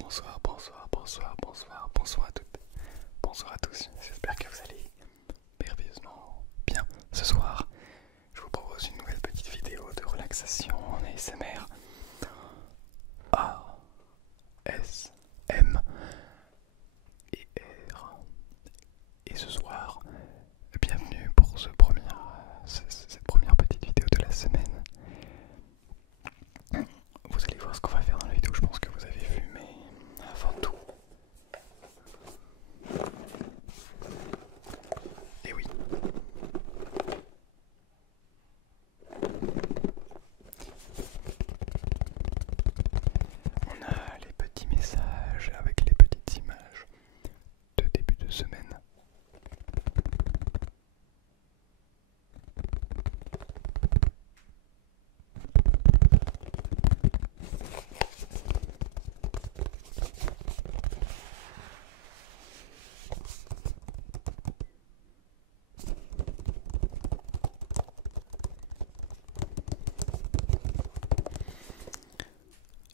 bonsoir, bonsoir, bonsoir, bonsoir, bonsoir à toutes, bonsoir à tous, j'espère que vous allez merveilleusement bien. Ce soir, je vous propose une nouvelle petite vidéo de relaxation en ASMR. A-S-M et R. Et ce soir, bienvenue pour cette première petite vidéo de la semaine. Vous allez voir ce qu'on va faire dans la vidéo, je pense que vous avez vu, mais avant tout, et oui, on a les petits messages avec les petites images de début de semaine.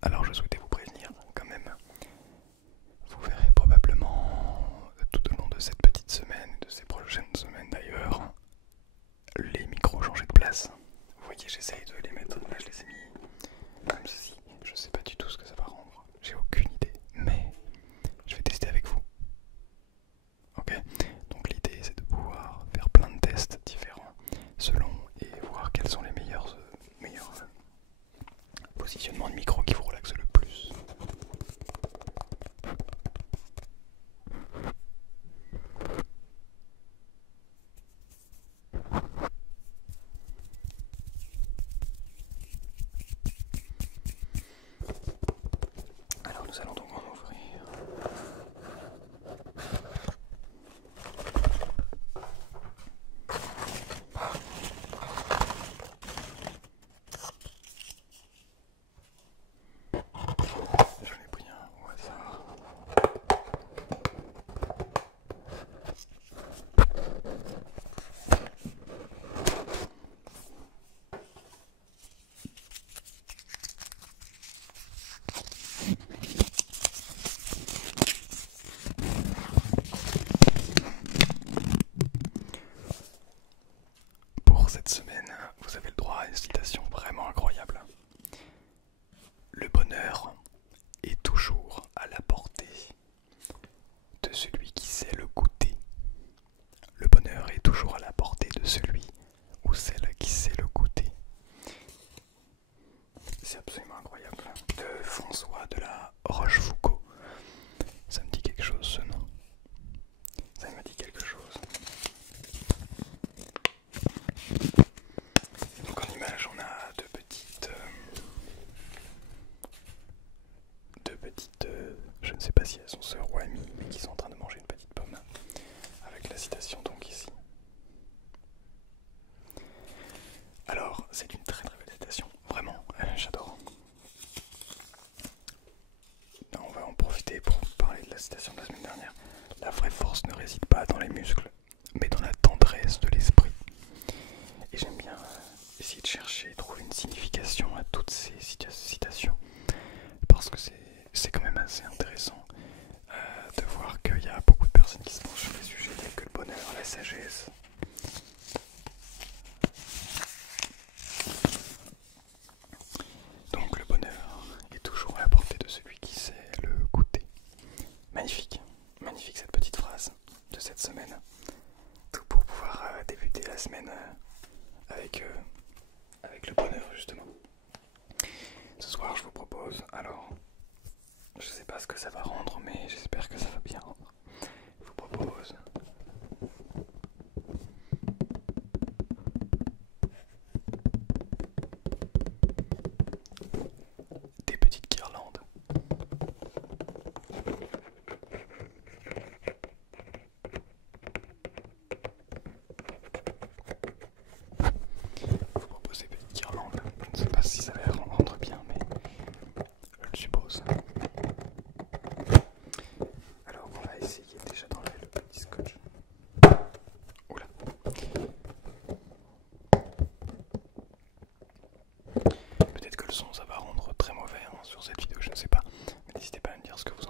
Alors je souhaitais vous prévenir quand même, vous verrez probablement tout au long de cette petite semaine et de ces prochaines semaines d'ailleurs, les micros changer de place. Vous voyez, j'essaye de les mettre, là je les ai mis comme ceci, je sais pas du tout ce que ça va rendre, j'ai aucune idée, mais je vais tester avec vous. Ok, donc l'idée c'est de pouvoir faire plein de tests différents selon et voir quels sont les meilleurs positionnements de micro qui vous relaxent le plus. Alors nous allons donc en ouvrir. J'en ai pris un au hasard. Pour cette semaine, vous avez le droit à une citation vraiment incroyable. Le bonheur est toujours à la portée de celui qui sait le goûter. Le bonheur est toujours à la portée de celui ou celle qui sait le goûter. C'est absolument incroyable. De François de la Rochefoucauld. Ça me dit quelque chose ce nom. Ça me dit quelque chose. Donc en image on a deux petites, je ne sais pas si elles sont sœurs ou amies, mais qui sont en train de manger une petite pomme. Avec la citation donc ici. Alors c'est une très très belle citation, vraiment, j'adore. On va en profiter pour parler de la citation de la semaine dernière. La vraie force ne réside pas dans les muscles, mais dans la tendresse de l'esprit. Et j'aime bien essayer de chercher et trouver une signification à toutes ces citations, parce que c'est quand même assez intéressant de voir qu'il y a beaucoup de personnes qui se penchent sur les sujets tels que le bonheur, la sagesse. Donc le bonheur est toujours à la portée de celui qui sait le goûter. Magnifique, magnifique cette petite phrase de cette semaine. Tout pour pouvoir débuter la semaine avec le bonheur justement. Ce soir je vous propose, alors je sais pas ce que ça va rendre mais j'espère que ça va bien rendre. Je vous propose des petites guirlandes. Je vous propose des petites guirlandes. Je ne sais pas si ça va rendre bien mais je le suppose. Alors on va essayer déjà d'enlever le petit scotch. Oula. Peut-être que le son ça va rendre très mauvais hein, sur cette vidéo, je ne sais pas. Mais n'hésitez pas à me dire ce que vous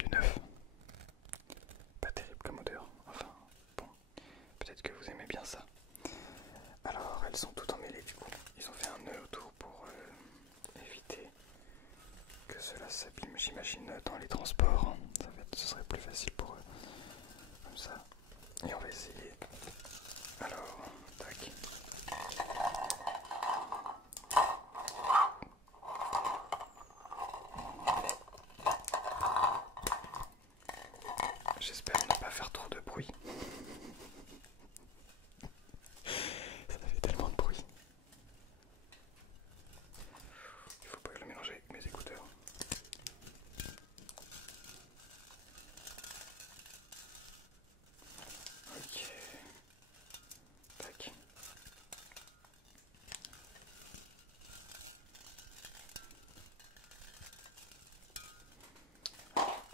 du neuf. Pas terrible comme odeur, enfin bon, peut-être que vous aimez bien ça. Alors elles sont toutes emmêlées du coup, ils ont fait un nœud autour pour éviter que cela s'abîme, j'imagine dans les transports, ce serait plus facile pour eux, comme ça. Et on va essayer, alors, tac. J'espère ne pas faire trop de bruit. Ça fait tellement de bruit. Il faut pas que je le mélange avec mes écouteurs. Ok. Tac.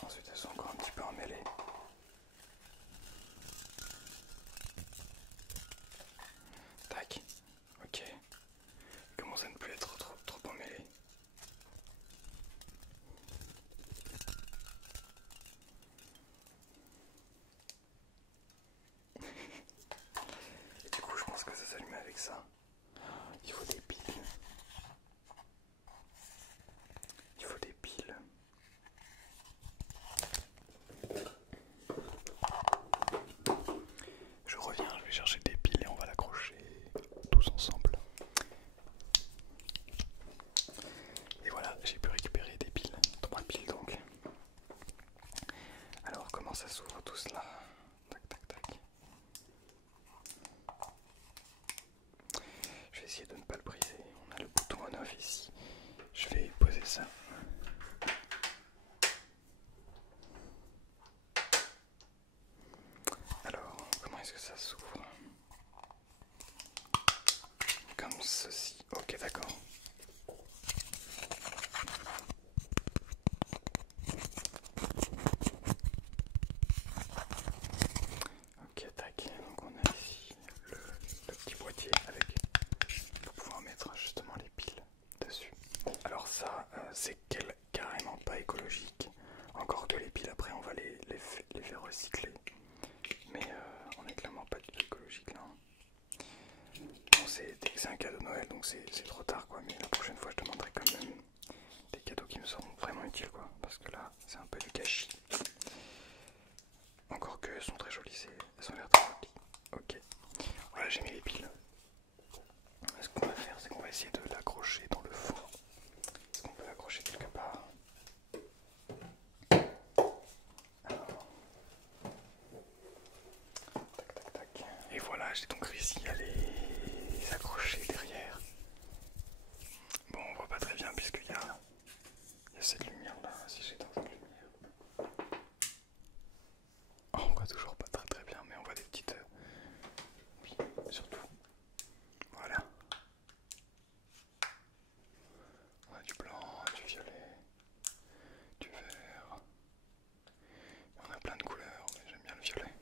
Ensuite elles sont encore un petit peu emmêlées. Tac. Ok. Il commence à ne plus être trop emmêlé. Et du coup je pense que ça s'allume avec ça. Il faut des piles. Il faut des piles. Je reviens, je vais chercher des piles et on va l'accrocher tous ensemble. Et voilà, j'ai pu récupérer des piles. 3 piles donc. Alors comment ça s'ouvre tout cela? Tac tac tac. Je vais essayer de ne pas le briser. On a le bouton on off ici. Je vais poser ça. Alors, comment est-ce que ça s'ouvre? Comme ceci. Ok, d'accord. Ok, tac. Donc on a ici le petit boîtier avec pour pouvoir mettre justement les piles dessus. Alors ça, c'est carrément pas écologique. Encore que les piles après on va les faire recycler. Mais on est clairement pas du tout écologique là. Bon, c'est un cadeau de Noël donc c'est trop tard quoi. Mais la prochaine fois je demanderai quand même des cadeaux qui me seront vraiment utiles quoi. Parce que là c'est un peu du gâchis. Encore que elles sont très jolies, elles ont l'air très jolies. Ok. Voilà, j'ai mis les piles. Ce qu'on va faire, c'est qu'on va essayer de l'accrocher dans le four. Est-ce qu'on peut l'accrocher quelque part? Alors. Tac, tac, tac. Et voilà, j'ai donc réussi à les accrocher derrière. Bon, on voit pas très bien puisqu'il y a cette lumière là. Si j'éteins cette lumière. Oh, on voit toujours pas très bien, mais on voit des petites. Oui, surtout. Voilà. On a du blanc, du violet, du vert. On a plein de couleurs, mais j'aime bien le violet.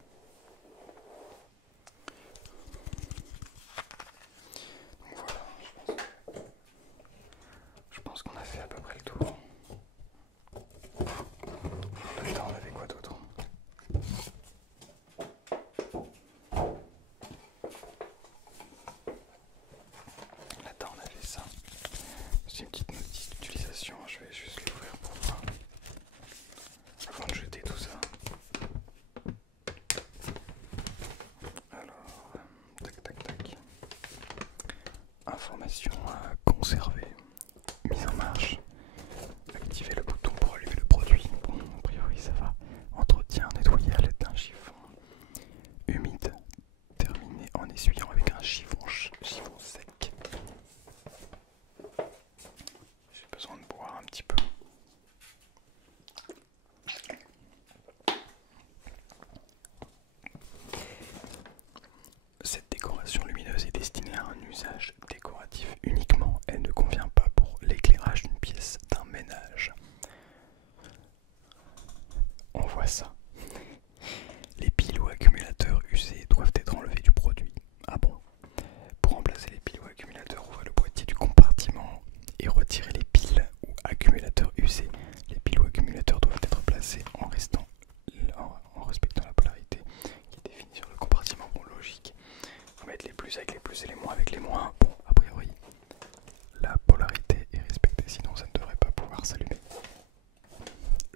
connecté, sinon ça ne devrait pas pouvoir s'allumer.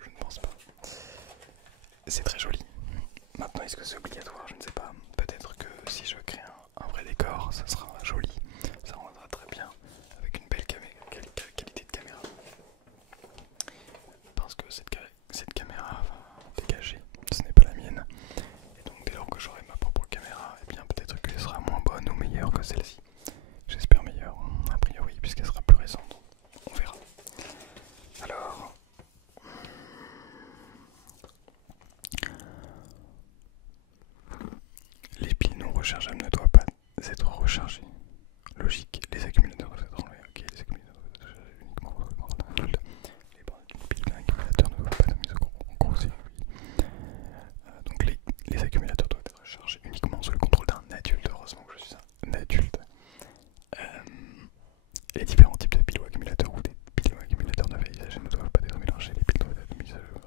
Je ne pense pas. C'est très joli. Maintenant, est-ce que c'est obligatoire? Je ne sais pas. Peut-être que si je crée un vrai décor, ça sera joli. Ça rendra très bien avec une belle qualité de caméra. Parce que cette caméra va dégager, ce n'est pas la mienne. Et donc dès lors que j'aurai ma propre caméra, eh bien peut-être qu'elle sera moins bonne ou meilleure que celle-ci. J'espère meilleure, a priori, puisqu'elle sera plus récente. On verra. Alors... les piles non rechargeables ne doivent pas être rechargées. Logique, les accumulateurs doivent être enlevés. Ok, les accumulateurs doivent être rechargés uniquement pour le contrôle. Les bornes d'une pile d'un accumulateur ne doivent pas être mises en gros circuit. Donc les accumulateurs doivent être rechargés uniquement sous le contrôle d'un adulte. Heureusement que je suis un adulte. Les différents types de piles ou accumulateurs ou des piles ou accumulateurs neufs et usagés ne doivent pas être mélangés. Les piles doivent être mises à jour.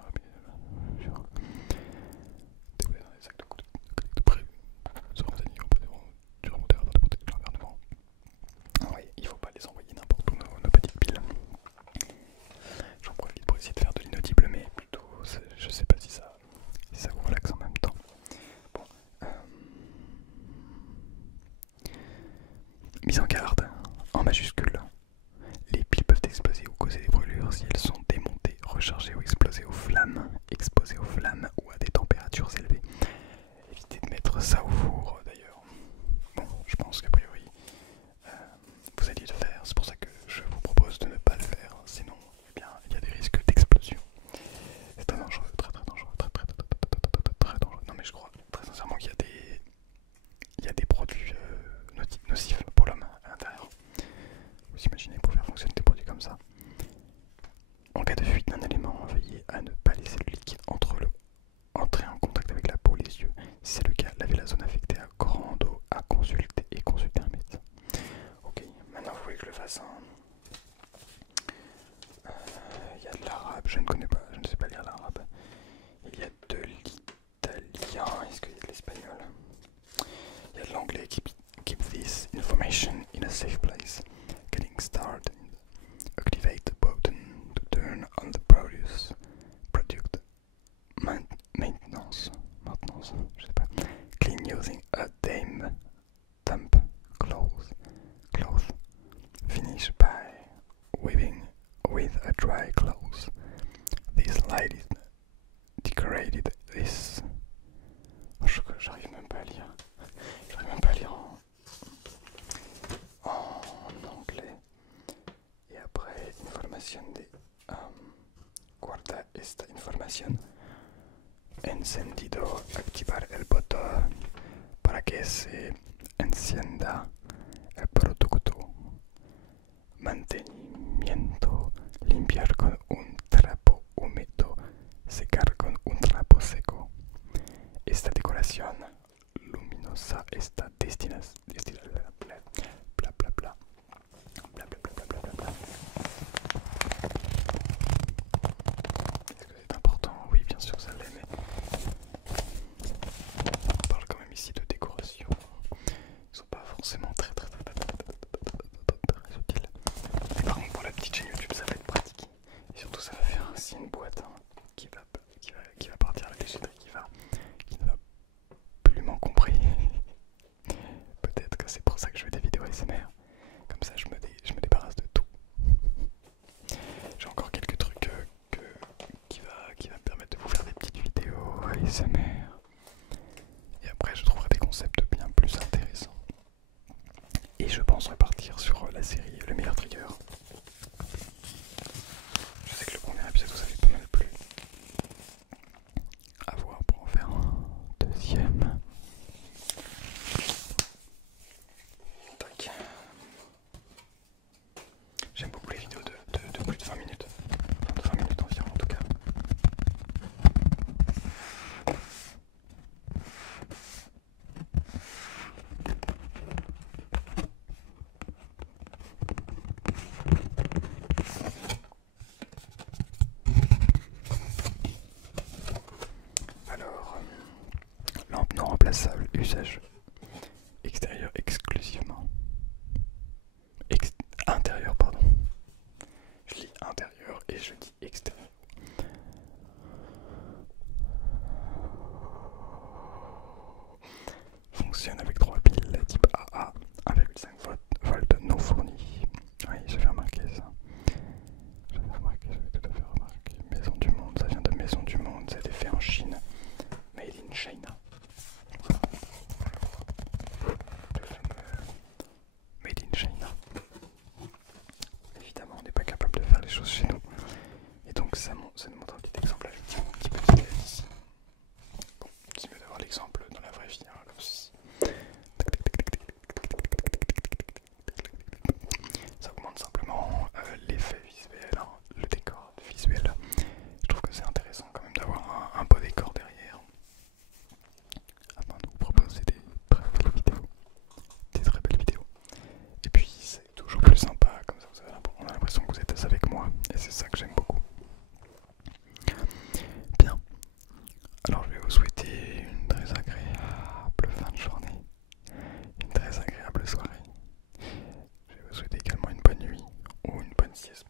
Déposées dans des sacs de collecte prévus. Se renseigner auprès du remonteur afin de porter du gouvernement. Oui, il ne faut pas les envoyer n'importe où nos petites piles. J'en profite pour essayer de faire de l'inaudible, mais plutôt, je sais pas si ça vous relaxe en même temps. Bon, mise en garde, en majuscule. Les piles peuvent exploser ou causer des brûlures si elles sont démontées, rechargées ou explosées exposées aux flammes ou à des températures élevées. Évitez de mettre ça au four d'ailleurs. Bon, je pense qu'a priori vous allez le faire, c'est pour ça que je vous propose de ne pas le faire, sinon eh bien, il y a des risques d'explosion. C'est très dangereux, très dangereux, très dangereux. Non mais je crois très sincèrement qu'il y a des produits nocifs pour l'homme à l'intérieur. Vous imaginez pour faire fonctionner des produits comme ça. En cas de fuite d'un élément, veillez à ne pas laisser le liquide entrer en contact avec la peau ou les yeux. Si c'est le cas, lavez la zone affectée à corps à consulter un médecin. Ok, maintenant vous voulez que je le fasse. Il y a de l'arabe, je ne connais pas, je ne sais pas lire l'arabe. Il y a de l'italien, est-ce qu'il y a de l'espagnol? Il y a de l'anglais. Keep this information in a safe place. Getting started. Activate the button to turn on the product. Maintenance, je sais pas. Clean using a damp cloth. Finish by weaving with a dry cloth. This light is decorated this. Oh, j'arrive même pas à lire. J'arrive même pas à lire en anglais. Y après, información de guarda esta información. Encendido, activar el botón para que se encienda el producto. Mantenimiento, limpiar con un trapo húmedo, secar con un trapo seco. Esta decoración luminosa está destinada bla bla bla. Est-ce que c'est important? Oui, bien sûr, ça l'est, mais on parle quand même ici de décoration. Ils sont pas forcément très utiles. Et par contre, pour la petite chaîne YouTube, ça va être pratique. Et surtout, ça va faire ainsi une boîte qui va partir à la déchetterie, qui ne va plus m'encombrer. Peut-être que c'est pour ça que je fais des vidéos ASMR. Comme ça, je me débarrasse de tout. J'ai encore quelques trucs qui va me permettre de vous faire des petites vidéos ASMR. Et après, je trouverai des concepts bien plus intéressants. Et je pense repartir sur la série Le meilleur trigger. Je sais que le premier épisode vous avez pas mal plu. À voir pour en faire un deuxième. Tac. J'aime beaucoup les vidéos de plus de 20 minutes. Enfin, de 20 minutes environ en tout cas. maison du monde, ça a été fait en Chine, made in China. Le fameux made in China. Évidemment, on n'est pas capable de faire les choses chez nous. Et donc ça nous montre un petit exemple avec un petit peu ici. Bon, c'est mieux d'avoir l'exemple dans la vraie vie, hein, comme ceci. Ça augmente simplement l'effet visuel, hein, le décor visuel. Je trouve que c'est intéressant quand même d'avoir un beau décor derrière afin de vous proposer des très belles vidéos. Et puis c'est toujours plus sympa, comme ça on a l'impression que vous êtes avec moi et c'est ça que j'aime beaucoup. Bien, alors je vais vous souhaiter une très agréable fin de journée, une très agréable soirée. Je vais vous souhaiter également une bonne nuit ou une bonne sieste